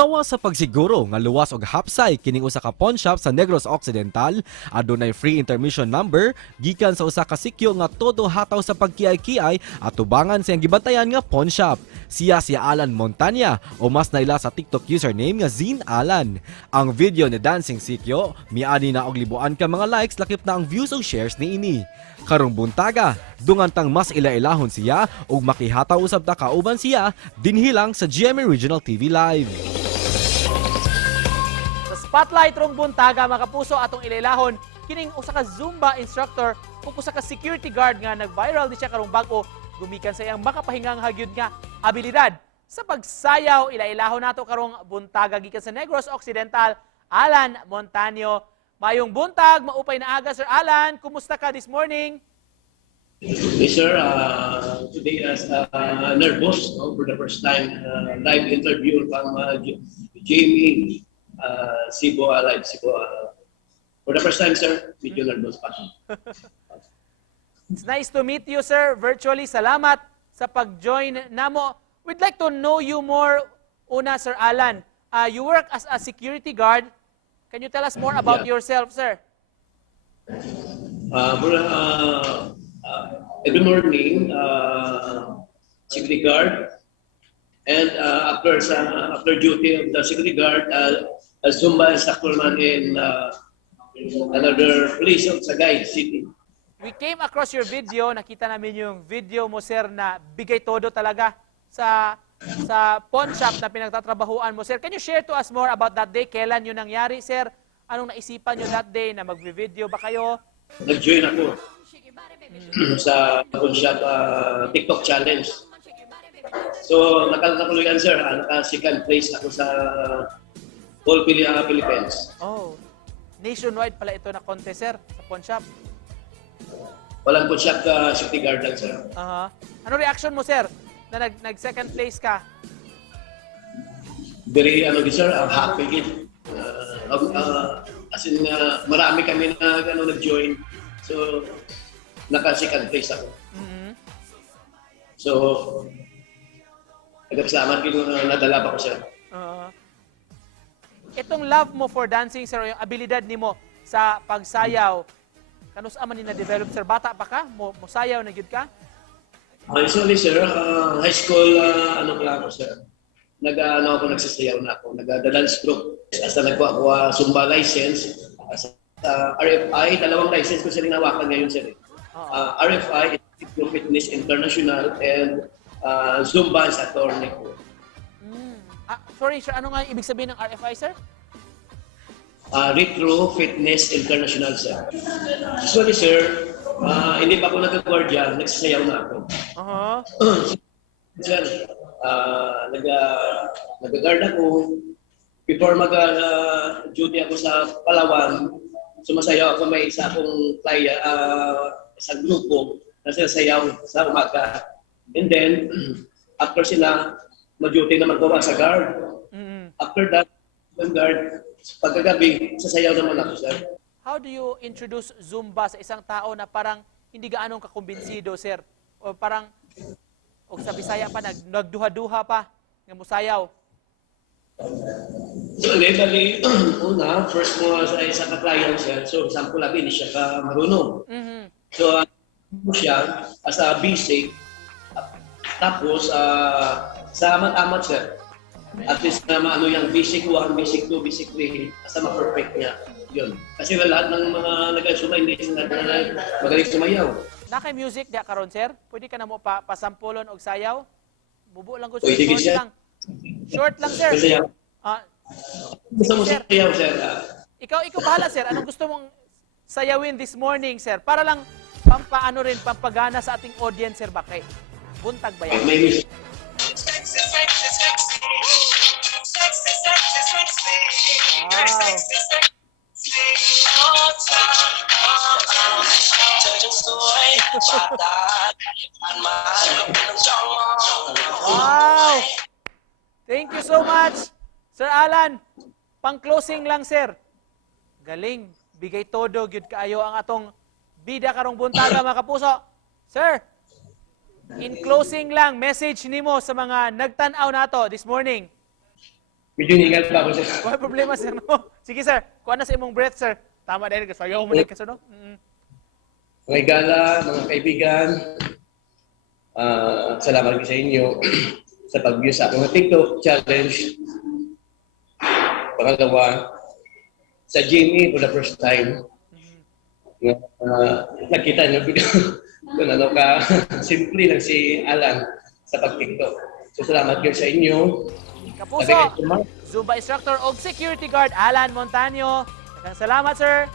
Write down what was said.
Gawa sa pagsiguro nga luwas og hapsay kining usa ka pawn shop sa Negros Occidental, adunay free intermission number gikan sa usa ka sikyo nga todo hataw sa pagkiay-kiay at tubangan siyang gibantayan nga pawn shop. Siya si Alan Montania o mas naila sa TikTok username nga Zine Alan. Ang video ni Dancing Sikyo miani na og libuan ka mga likes lakip na ang views ug shares ni ini. Karong buntaga, dungantang mas ila-ilahon siya ug makihataw usab ta kauban siya dinhilang sa GMA Regional TV Live. Sa spotlight rong buntaga mga kapuso atong ilailahon kining usa ka Zumba instructor ug usa ka security guard nga nag-viral di siya karong bag-o gumikan sa iyang makapahingang hagyud nga abilidad sa pagsayaw. Ilailahon nato karong buntaga gikan sa Negros Occidental, Alan Montanio. Mayong buntag, maupay na aga Sir Alan. Kumusta ka this morning? Yes, sir. Today, nervous for the first time, live interview from Jamie Cebu Live. Cebu. For the first time, sir, medyo nervous pa. It's nice to meet you, sir. Virtually, salamat sa pag-join namo. We'd like to know you more. Una, Sir Alan, you work as a security guard. Can you tell us more about yourself, sir? Every morning, security guard, and after duty of the security guard, a Zumba instructor man in another place of Sagay City. We came across your video. Nakita namin yung video mo, sir, na bigay todo talaga sa pawn shop na pinagtatrabahuan mo, sir. Can you share to us more about that day? Kailan yun nangyari, sir? Anong naisipan nyo that day na mag-video ba kayo? Nag-join ako sa pawn shop TikTok challenge. So, nakatuloyan, sir. Naka-second place ako sa whole Philippines. Oh, nationwide pala ito na contest, sir, sa pawn shop. Walang pawn shop security guard lang, sir. Ano reaction mo, sir, na nag-second place ka? Very, sir, happy. As in, marami kami na nag-join. So, naka-second place ako. So, nagpasalamat ko na nadala pa ko, sir. Itong love mo for dancing, sir, yung abilidad nimo sa pagsayaw, kanus aman ni na-develop, sir? Bata pa ka? Musayaw na gyud ka? Usually, sir, high school, lang ako, sir. Nagsasayaw na ako. Nag-dance group. Hasta nagkuha ko Zumba license. Sa RFI, dalawang license ko sila hinawakan ngayon, sir. RFI, Retro Fitness International, and Zumba instructor ko. Sorry, sir, ano nga ibig sabihin ng RFI, sir? Retro Fitness International, sir. Usually, sir, hindi pa ako nag-guardia, nagsasayaw na ako. Sir, nag-guard ako. Before mag-duty ako sa Palawan, sumasayaw ako, may isa akong isang grupo na sinasayaw sa umaga. And then, after sila, mag-duty naman ko sa guard. After that, guard, pagkagabi, sasayaw naman ako, sir. How do you introduce Zumba sa isang tao na parang hindi gaanong kakumbinsido, sir? O parang, o sa Bisaya pa, nagduha-duha pa, ng musayaw? So, legally, first mo sa isang ka-client, sir. So, sample lang, hindi siya marunong. So, siya, as a basic, tapos, sa amat-amat, sir. At least na yung basic 1, basic 2, basic 3, basta ma-perfect niya. Yun. Kasi lahat ng mga nag-sumay, hindi sila magaling sumayaw. Nakay music diya karon, sir? Pwede ka na mo pasampolon og sayaw? Bubo lang ko, sir. Pwede Short siya. lang. Short lang, sir. Gusto mo Sir. sayaw, sir? Ikaw bahala, sir. Anong gusto mong sayawin this morning, sir? Para lang pampagana sa ating audience, sir, bakit? Buntag ba yan? May music. Wow! Thank you so much, Sir Alan. Pang-closing lang, sir. Galing. Bigay todo, gyud kaayo ang atong bida karong buntaga, mga kapuso. Sir, in closing lang, message nimo sa mga nagtan-aw nato this morning. medyo hingal pa ako, sir. Wala problema, sir. No? Sige, sir. Kuha na sa imong breath, sir. Tama dahil. Sayaw mo na kaso, no? Mga igala, mga kaibigan, salamat sa inyo sa pag-view sa akong TikTok challenge. Pangalawa, sa GMA for the first time, nakita niyo kung ano ka, simple lang si Alan sa pag-TikTok. So salamat kayo sa inyo. Kapuso, Zumba instructor o security guard Alan Montaño. Salamat, sir.